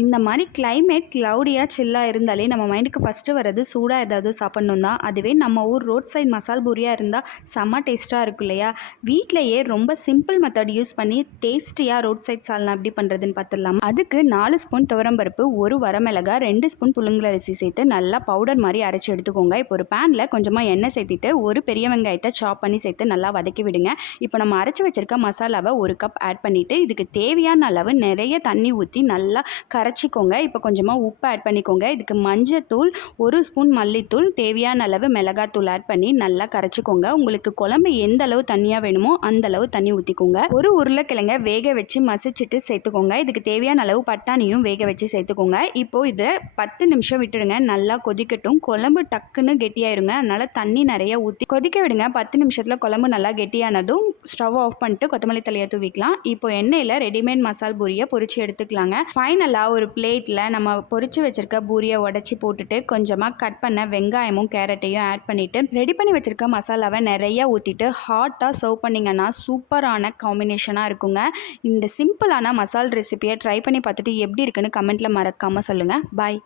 இந்த மாதிரி கிளைமேட் க்ளவுடியாக சில்லாக இருந்தாலே நம்ம மைண்டுக்கு ஃபஸ்ட்டு வர்றது சூடாக ஏதாவது சாப்பிட்ணும் தான் அதுவே நம்ம ஊர் ரோட் சைட் மசால் பூரியாக இருந்தால் செம்ம டேஸ்ட்டாக இருக்கும் இல்லையா? வீட்டிலையே ரொம்ப சிம்பிள் மெத்தட் யூஸ் பண்ணி டேஸ்டியாக ரோட் சைட் சால்னா எப்படி பண்ணுறதுன்னு பார்த்துடலாம் அதுக்கு நாலு ஸ்பூன் துவரம்பருப்பு ஒரு வரமிளகா ரெண்டு ஸ்பூன் புழுங்கலரிசி சேர்த்து நல்லா பவுடர் மாதிரி அரைச்சி எடுத்துக்கோங்க. இப்போ ஒரு பேனில் கொஞ்சமாக எண்ணெய் சேர்த்திட்டு ஒரு பெரிய வெங்காயத்தை சாப் பண்ணி சேர்த்து நல்லா வதக்கி விடுங்க. இப்போ நம்ம அரைச்சி வச்சிருக்க மசாலாவை ஒரு கப் ஆட் பண்ணிவிட்டு இதுக்கு தேவையான அளவு நிறைய தண்ணி ஊற்றி நல்லா கர கரைச்சிக்கோங்க இப்போ கொஞ்சமாக உப்பு ஆட் பண்ணிக்கோங்க. இதுக்கு மஞ்சத்தூள் ஒரு ஸ்பூன் மல்லித்தூள் தேவையான அளவு மிளகாத்தூள் ஆட் பண்ணி நல்லா கரைச்சிக்கோங்க. உங்களுக்கு குழம்பு எந்த அளவு தண்ணியாக வேணுமோ அந்த அளவு தண்ணி ஊற்றிக்கோங்க ஒரு உருளைக்கிழங்க வேக வச்சு மசிச்சுட்டு சேர்த்துக்கோங்க. இதுக்கு தேவையான அளவு பட்டாணியும் வேக வச்சு சேர்த்துக்கோங்க. இப்போ இதை பத்து நிமிஷம் விட்டுடுங்க. நல்லா கொதிக்கட்டும். குழம்பு டக்குன்னு கெட்டியாயிருங்க. அதனால் தண்ணி நிறைய ஊற்றி கொதிக்க விடுங்க. பத்து நிமிஷத்தில் குழம்பு நல்லா கெட்டியானதும் ஸ்டவ் ஆஃப் பண்ணிட்டு கொத்தமல்லி தலையை தூவிக்கலாம். இப்போ எண்ணெயில் ரெடிமேட் மசால் பூரியை பொரிச்சு எடுத்துக்கலாங்க. ஃபைனலாக ஒரு பிளேட்டில் நம்ம பொரிச்சு வச்சுருக்க பூரியை உடச்சி போட்டுட்டு கொஞ்சமாக கட் பண்ண வெங்காயமும் கேரட்டையும் ஆட் பண்ணிவிட்டு ரெடி பண்ணி வச்சுருக்க மசாலாவை நிறைய ஊற்றிட்டு ஹாட்டாக சர்வ் பண்ணிங்கன்னா சூப்பரான காம்பினேஷனாக இருக்குங்க. இந்த சிம்பிளான மசால் ரெசிபியை ட்ரை பண்ணி பார்த்துட்டு எப்படி இருக்குன்னு கமெண்ட்டில் மறக்காமல் சொல்லுங்கள் பாய்